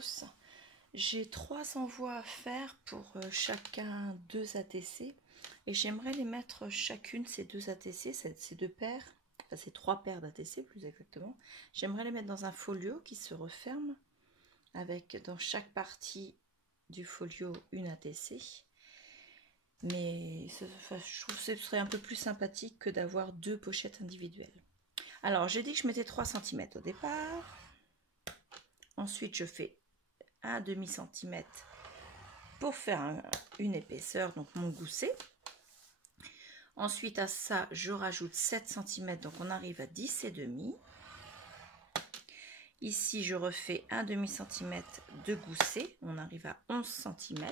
tous. J'ai 3 envois à faire pour chacun 2 ATC et j'aimerais les mettre chacune, ces 2 ATC, ces 2 paires, enfin ces 3 paires d'ATC plus exactement. J'aimerais les mettre dans un folio qui se referme avec dans chaque partie du folio une ATC. Mais je trouve que ce serait un peu plus sympathique que d'avoir 2 pochettes individuelles. Alors j'ai dit que je mettais 3 cm au départ. Ensuite je fais un demi-centimètre pour faire une épaisseur, donc mon gousset. Ensuite à ça je rajoute 7 cm, donc on arrive à 10 et demi. Ici je refais un demi-centimètre de gousset, on arrive à 11 cm.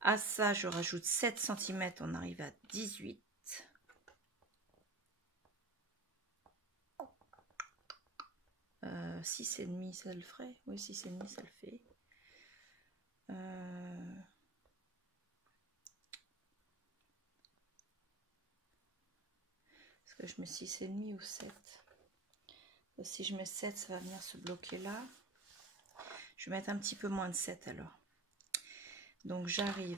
À ça je rajoute 7 cm, on arrive à 18. Euh, 6,5 ça le ferait, oui 6,5 ça le fait. Est-ce que je mets 6,5 ou 7? Si je mets 7 ça va venir se bloquer là. Je vais mettre un petit peu moins de 7 alors. Donc j'arrive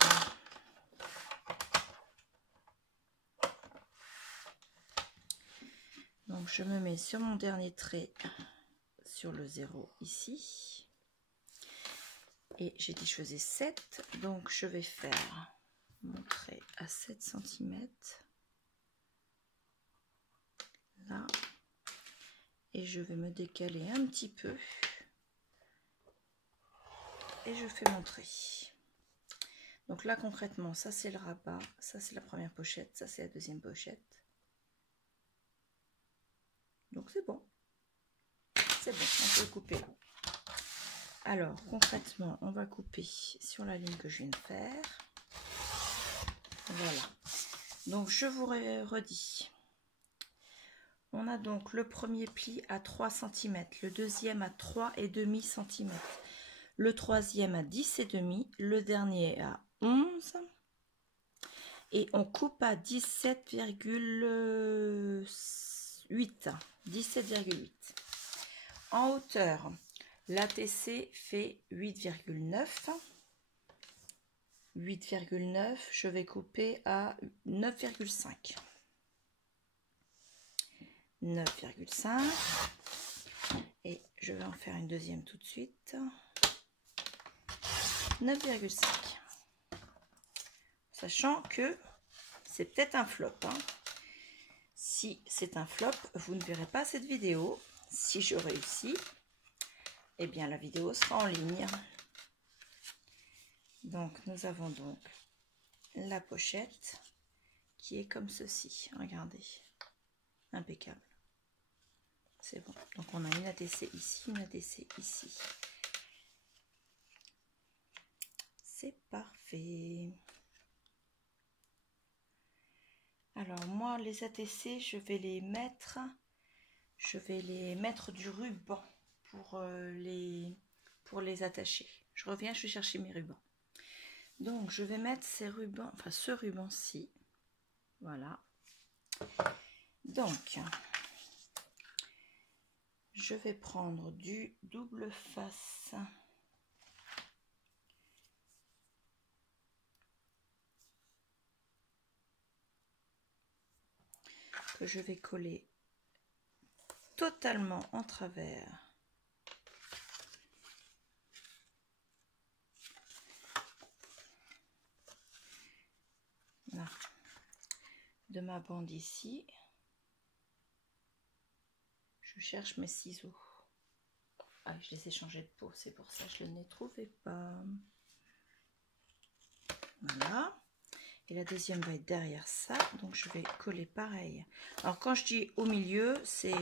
donc je me mets sur mon dernier trait sur le 0 ici et j'ai dit je faisais 7, donc je vais faire mon trait à 7 cm là et je vais me décaler un petit peu et je fais mon trait. Donc là concrètement ça c'est le rabat, ça c'est la première pochette, ça c'est la deuxième pochette. Donc c'est bon, on peut couper là. Alors concrètement on va couper sur la ligne que je viens de faire. Voilà, donc je vous redis, on a donc le premier pli à 3 cm, le deuxième à 3,5 cm, le troisième à 10,5, le dernier à 11 et on coupe à 17,8. En hauteur, l'ATC fait 8,9. 8,9, je vais couper à 9,5. 9,5 et je vais en faire une deuxième tout de suite. 9,5. Sachant que c'est peut-être un flop. Hein. Si c'est un flop, vous ne verrez pas cette vidéo. Si je réussis, eh bien la vidéo sera en ligne. Donc nous avons donc la pochette qui est comme ceci. Regardez, impeccable. C'est bon. Donc on a une ATC ici, une ATC ici. C'est parfait. Alors moi les ATC je vais les mettre du ruban pour les attacher. Je reviens, je vais chercher mes rubans. Donc je vais mettre ces rubans, enfin ce ruban-ci. Voilà. Donc je vais prendre du double face. Que je vais coller totalement en travers là, de ma bande ici. Je cherche mes ciseaux. Ah, je les ai changés de peau, c'est pour ça que je ne les trouvais pas. Voilà. Et la deuxième va être derrière ça, donc je vais coller pareil. Alors quand je dis au milieu, c'est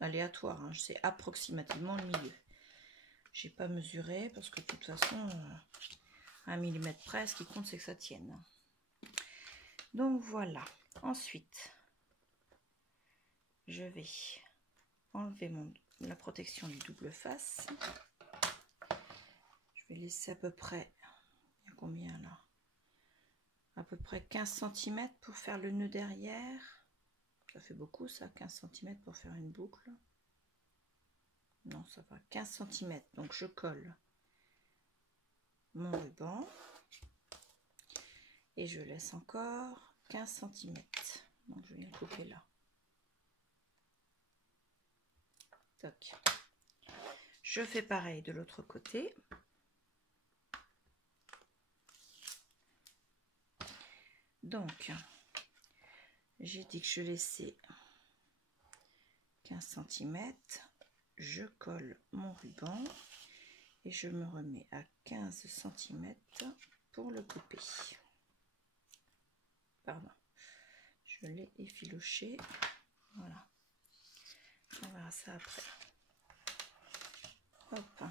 aléatoire, hein. C'est approximativement le milieu. J'ai pas mesuré parce que de toute façon, 1 mm près, ce qui compte c'est que ça tienne. Donc voilà. Ensuite, je vais enlever la protection du double face. Je vais laisser à peu près, il y a combien là? À peu près 15 cm pour faire le nœud derrière. Ça fait beaucoup ça, 15 cm pour faire une boucle. non ça va, 15 cm. Donc je colle mon ruban et je laisse encore 15 cm. Donc je viens le couper là. Toc. Je fais pareil de l'autre côté. Donc j'ai dit que je laissais 15 cm. Je colle mon ruban et je me remets à 15 cm pour le couper. Pardon, je l'ai effiloché. Voilà, on verra ça après. Hop.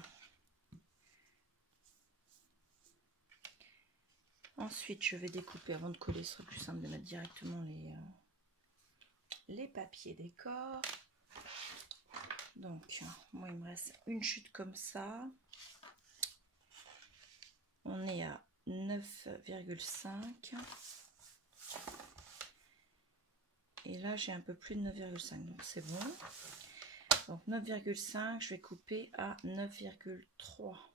Ensuite, je vais découper avant de coller. Ce sera plus simple de mettre directement les papiers décor. Donc, moi, il me reste une chute comme ça. On est à 9,5. Et là, j'ai un peu plus de 9,5. Donc, c'est bon. Donc, 9,5, je vais couper à 9,3.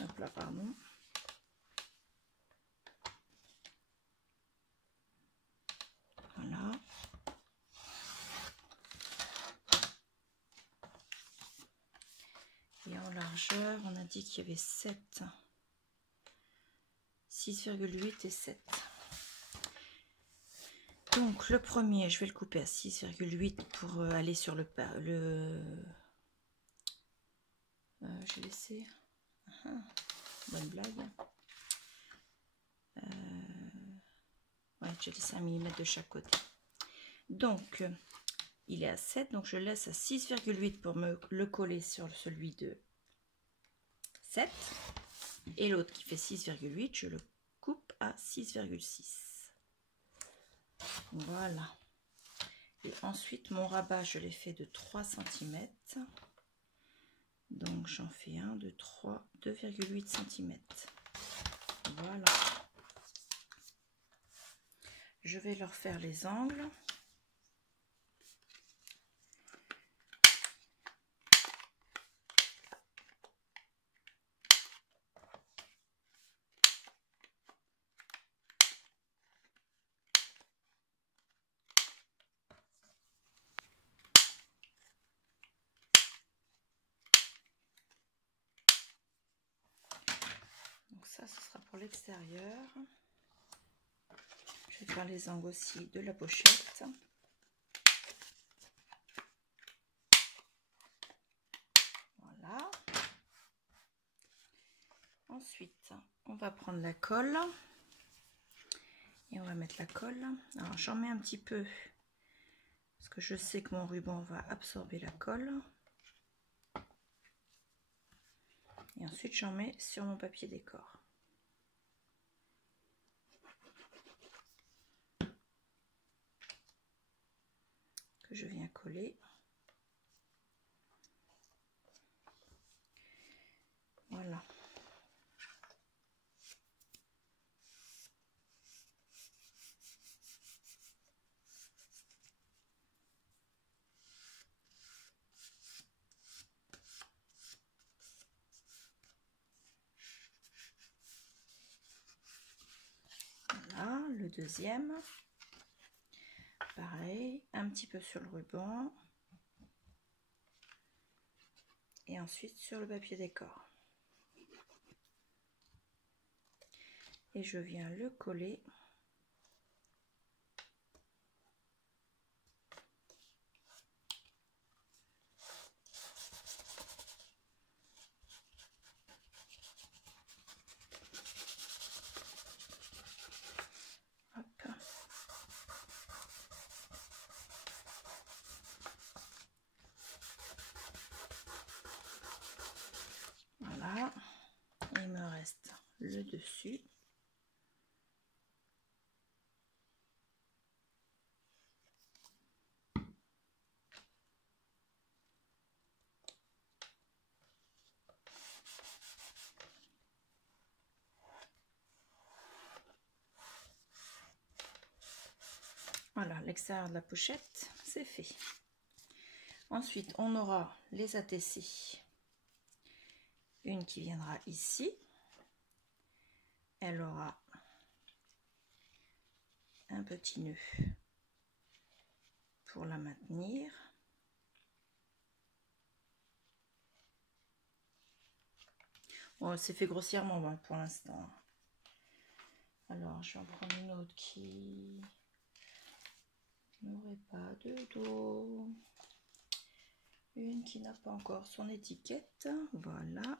Hop là, pardon. Voilà. Et en largeur, on a dit qu'il y avait 7, 6,8 et 7. Donc le premier, je vais le couper à 6,8 pour aller sur le j'ai laissé bonne blague. Ouais, j'ai laissé 1 mm de chaque côté. Donc il est à 7, donc je laisse à 6,8 pour me le coller sur celui de 7. Et l'autre qui fait 6,8, je le coupe à 6,6. Voilà. Et ensuite, mon rabat, je l'ai fait de 3 cm. Donc, j'en fais un de 3, 2,8 cm. Voilà. Je vais leur faire les angles. Donc ça, ce sera pour l'extérieur. Je vais faire les angles aussi de la pochette. Voilà. Ensuite, on va prendre la colle. Et on va mettre la colle. Alors, j'en mets un petit peu. Parce que je sais que mon ruban va absorber la colle. Et ensuite, j'en mets sur mon papier décor. Que je viens coller. Voilà. Voilà, le deuxième. Pareil, un petit peu sur le ruban. Et ensuite sur le papier décor. Et je viens le coller. Hop. Voilà. Et il me reste le dessus. Voilà, l'extérieur de la pochette, c'est fait. Ensuite, on aura les ATC. Une qui viendra ici. Elle aura un petit nœud pour la maintenir. Bon, c'est fait grossièrement bon, pour l'instant. Alors, je vais en prendre une autre qui n'aurait pas de dos. Une qui n'a pas encore son étiquette. Voilà.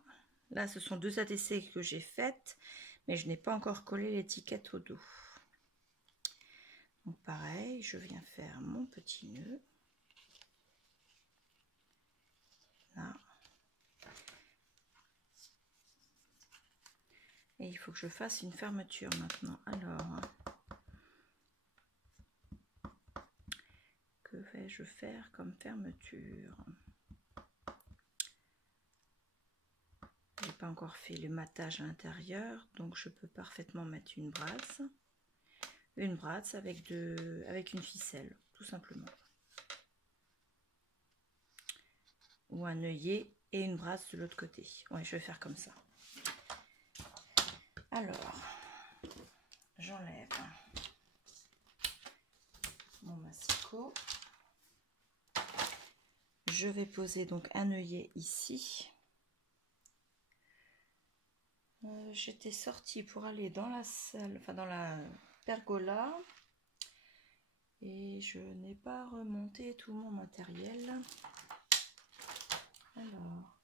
Là, ce sont 2 ATC que j'ai faites, mais je n'ai pas encore collé l'étiquette au dos. Donc pareil, je viens faire mon petit nœud. Là. Et il faut que je fasse une fermeture maintenant. Alors, que vais-je faire comme fermeture? J'ai pas encore fait le matage à l'intérieur, donc je peux parfaitement mettre une brasse. Une brasse avec une ficelle, tout simplement. Ou un œillet et une brasse de l'autre côté. Ouais, je vais faire comme ça. Alors, j'enlève mon massicot. Je vais poser donc un œillet ici. J'étais sortie pour aller dans la salle, enfin dans la pergola, et je n'ai pas remonté tout mon matériel. Alors,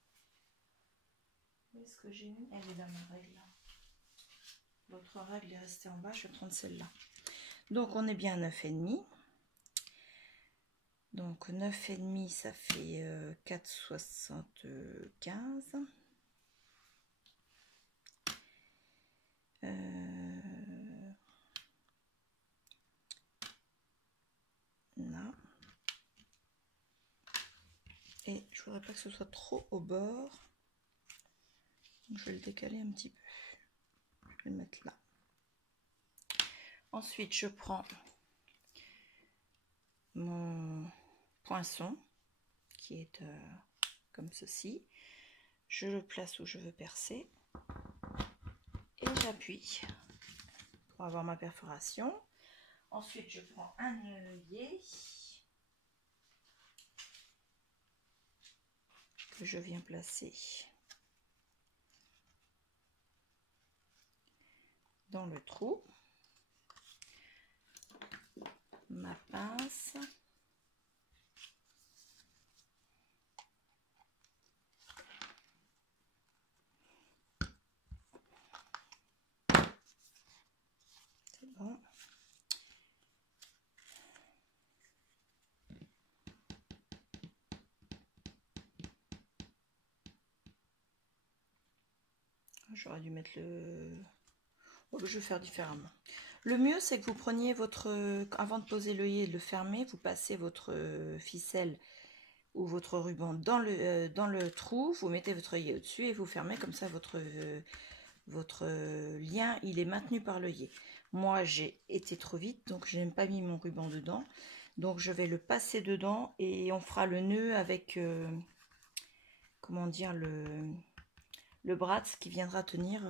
où est-ce que j'ai mis? Elle est dans ma règle. L'autre règle est restée en bas, je vais prendre celle-là. Donc on est bien à 9,5. Donc 9,5, ça fait 4,75. Là. Et je voudrais pas que ce soit trop au bord. Donc je vais le décaler un petit peu. Je vais le mettre là. Ensuite, je prends mon poinçon qui est comme ceci. Je le place où je veux percer et j'appuie pour avoir ma perforation. Ensuite, je prends un œillet que je viens placer dans le trou. Ma pince. C'est bon. J'aurais dû mettre le... Oh, je vais faire différemment. Le mieux, c'est que vous preniez votre... Avant de poser l'œillet et de le fermer, vous passez votre ficelle ou votre ruban dans le trou, vous mettez votre œillet au-dessus et vous fermez comme ça votre lien, il est maintenu par l'œillet. Moi, j'ai été trop vite, donc je n'ai pas mis mon ruban dedans. Donc, je vais le passer dedans et on fera le nœud avec, comment dire, le bras qui viendra tenir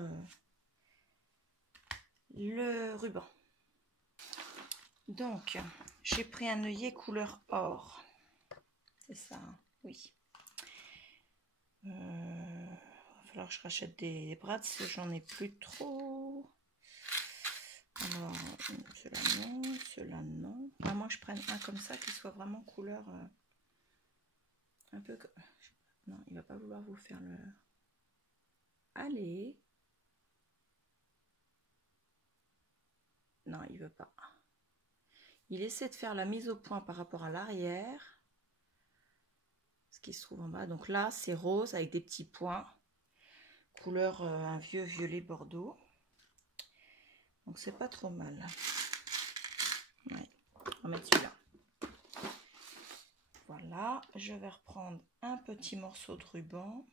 le ruban. Donc, j'ai pris un œillet couleur or. C'est ça, hein? Oui. Il va falloir que je rachète des brats, j'en ai plus trop. Alors, cela non, cela non. À moins que je prenne un comme ça qui soit vraiment couleur un peu... Non, il va pas vouloir vous faire le... Allez. Non, il veut pas. Il essaie de faire la mise au point par rapport à l'arrière. Ce qui se trouve en bas. Donc là, c'est rose avec des petits points. Couleur un vieux violet bordeaux. Donc c'est pas trop mal. Ouais. On va mettre celui-là. Voilà. Je vais reprendre un petit morceau de ruban.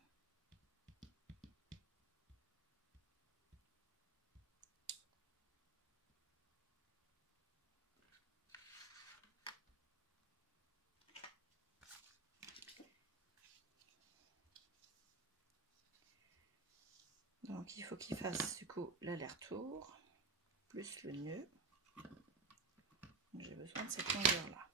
Donc il faut qu'il fasse du coup l'aller-retour plus le nœud. J'ai besoin de cette longueur là.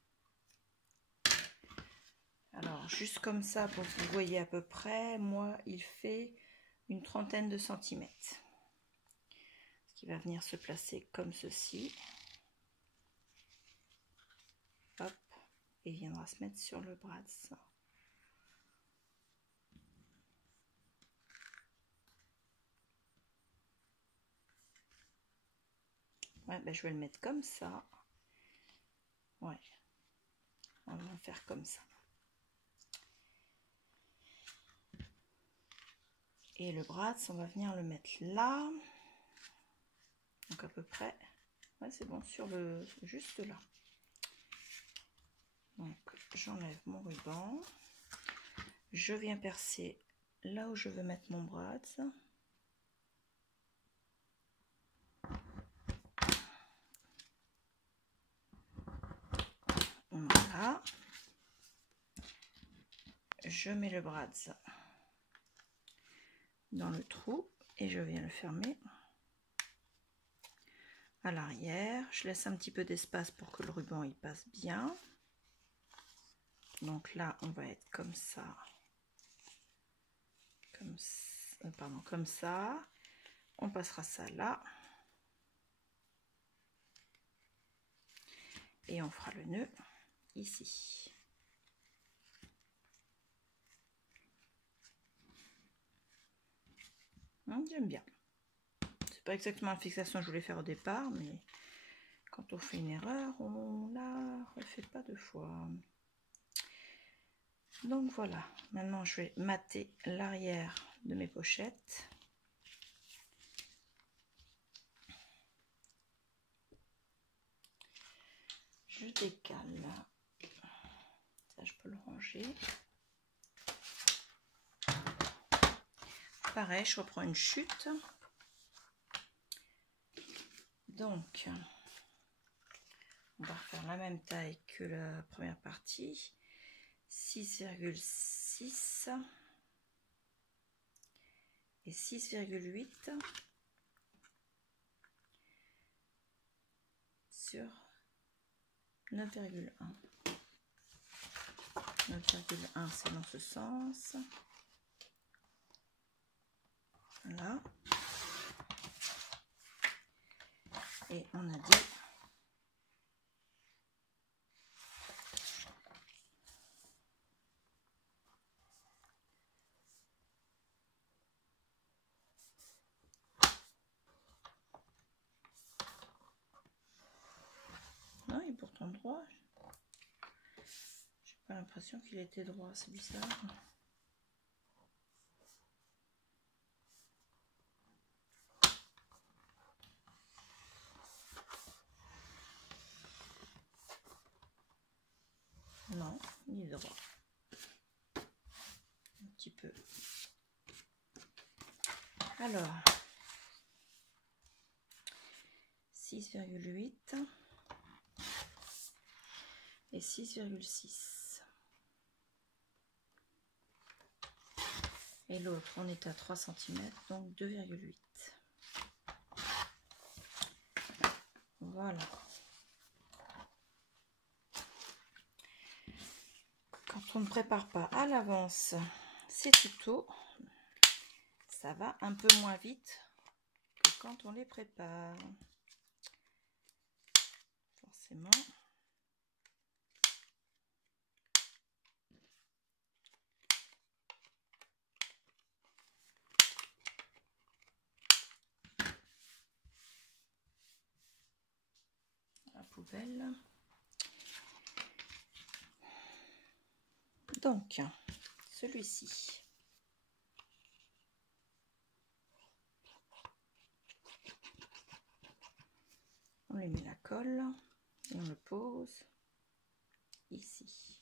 Alors juste comme ça pour que vous voyez à peu près, moi il fait une trentaine de centimètres. Ce qui va venir se placer comme ceci. Hop, et il viendra se mettre sur le bras de ça. Ouais, ben je vais le mettre comme ça. Ouais, on va faire comme ça. Et le bras, on va venir le mettre là. Donc à peu près. Ouais, c'est bon, sur le juste là. Donc j'enlève mon ruban. Je viens percer là où je veux mettre mon bras. Voilà. Je mets le bras dans le trou et je viens le fermer à l'arrière. Je laisse un petit peu d'espace pour que le ruban il passe bien. Donc là on va être comme ça, comme ça. On passera ça là et on fera le nœud ici. J'aime bien. C'est pas exactement la fixation que je voulais faire au départ, mais quand on fait une erreur, on la refait pas deux fois. Donc voilà, maintenant je vais mater l'arrière de mes pochettes. Je décale. Ça, je peux le ranger. Pareil, je reprends une chute. Donc, on va refaire la même taille que la première partie. 6,6 et 6,8 sur 9,1. 9,1 c'est dans ce sens. Voilà. Et on a dit non, il est pourtant droit. J'ai pas l'impression qu'il était droit, c'est bizarre. Non, il est droit. Un petit peu. Alors, 6,8 et 6,6. Et l'autre, on est à 3 cm, donc 2,8. Voilà. Quand on ne prépare pas à l'avance ces tutos, ça va un peu moins vite que quand on les prépare. Forcément. La poubelle. Donc, celui-ci. On lui met la colle et on le pose ici.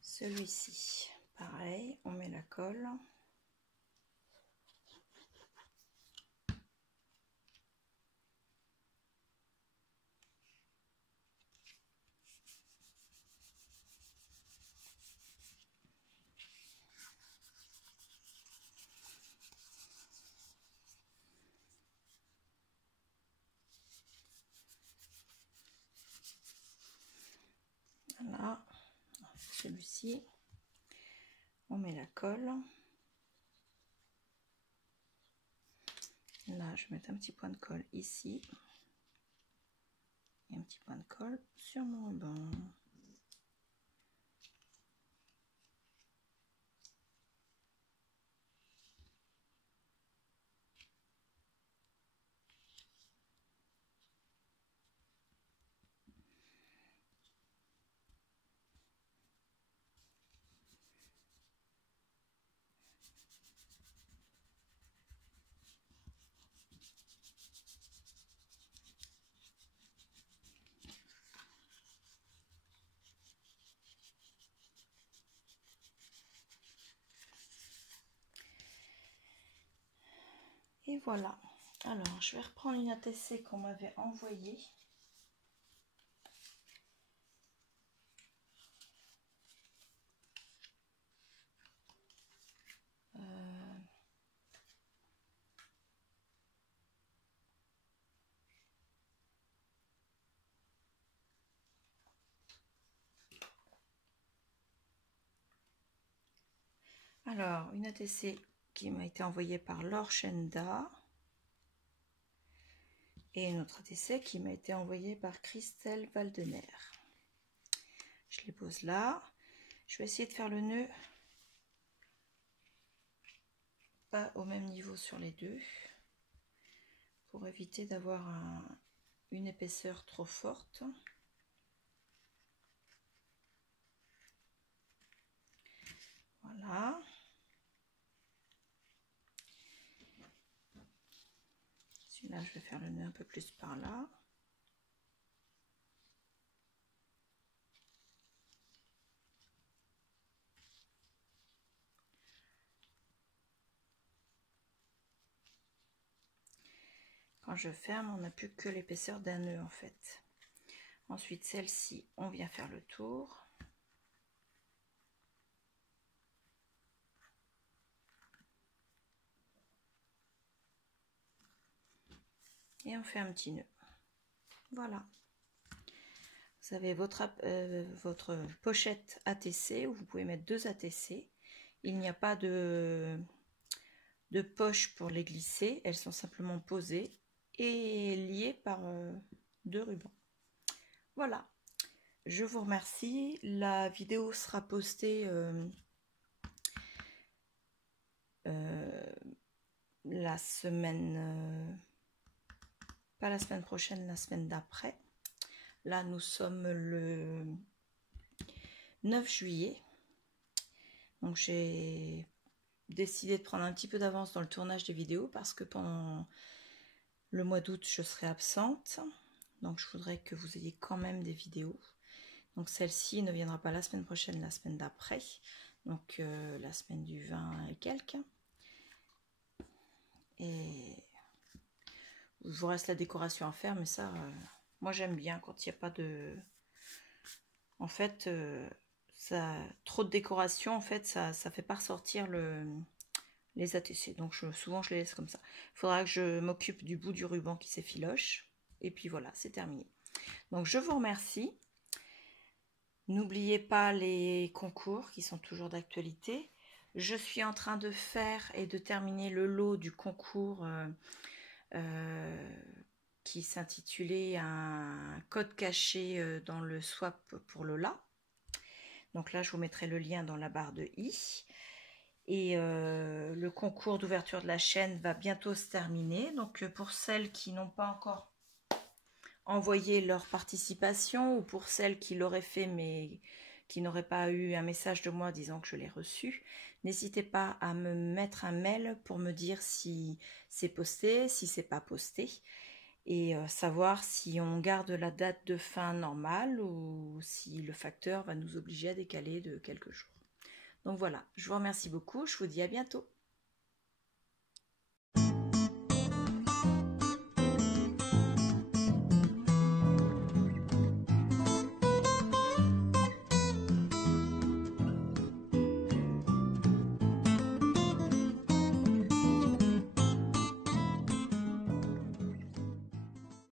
Celui-ci, pareil, on met la colle. Voilà, celui-ci, on met la colle. Là, je vais mettre un petit point de colle ici et un petit point de colle sur mon ruban. Et voilà. Alors, je vais reprendre une ATC qu'on m'avait envoyée. Alors, une ATC qui m'a été envoyée par Laure Chenda. Et une autre ATC qui m'a été envoyée par Christelle Valdener. Je les pose là. Je vais essayer de faire le nœud pas au même niveau sur les deux pour éviter d'avoir une épaisseur trop forte. Voilà. Celui-là, je vais faire le nœud un peu plus par là. Quand je ferme, on n'a plus que l'épaisseur d'un nœud en fait. Ensuite, celle-ci, on vient faire le tour. Et on fait un petit nœud. Voilà. Vous avez votre pochette ATC où vous pouvez mettre 2 ATC. Il n'y a pas de poche pour les glisser. Elles sont simplement posées et liées par 2 rubans. Voilà. Je vous remercie. La vidéo sera postée la semaine... pas la semaine prochaine, la semaine d'après. Là, nous sommes le 9 juillet. Donc, j'ai décidé de prendre un petit peu d'avance dans le tournage des vidéos parce que pendant le mois d'août, je serai absente. Donc, je voudrais que vous ayez quand même des vidéos. Donc, celle-ci ne viendra pas la semaine prochaine, la semaine d'après. Donc, la semaine du 20 et quelques. Et il vous reste la décoration à faire, mais ça... moi, j'aime bien quand il n'y a pas de... En fait, trop de décoration, en fait, ça fait pas ressortir les ATC. Donc, souvent, je les laisse comme ça. Il faudra que je m'occupe du bout du ruban qui s'effiloche. Et puis, voilà, c'est terminé. Donc, je vous remercie. N'oubliez pas les concours qui sont toujours d'actualité. Je suis en train de faire et de terminer le lot du concours qui s'intitulait un code caché dans le swap pour Lola. Donc là, je vous mettrai le lien dans la barre de i. Et le concours d'ouverture de la chaîne va bientôt se terminer. Donc pour celles qui n'ont pas encore envoyé leur participation ou pour celles qui l'auraient fait mais qui n'auraient pas eu un message de moi disant que je l'ai reçu, n'hésitez pas à me mettre un mail pour me dire si c'est posté, si c'est pas posté. Et savoir si on garde la date de fin normale ou si le facteur va nous obliger à décaler de quelques jours. Donc voilà, je vous remercie beaucoup, je vous dis à bientôt.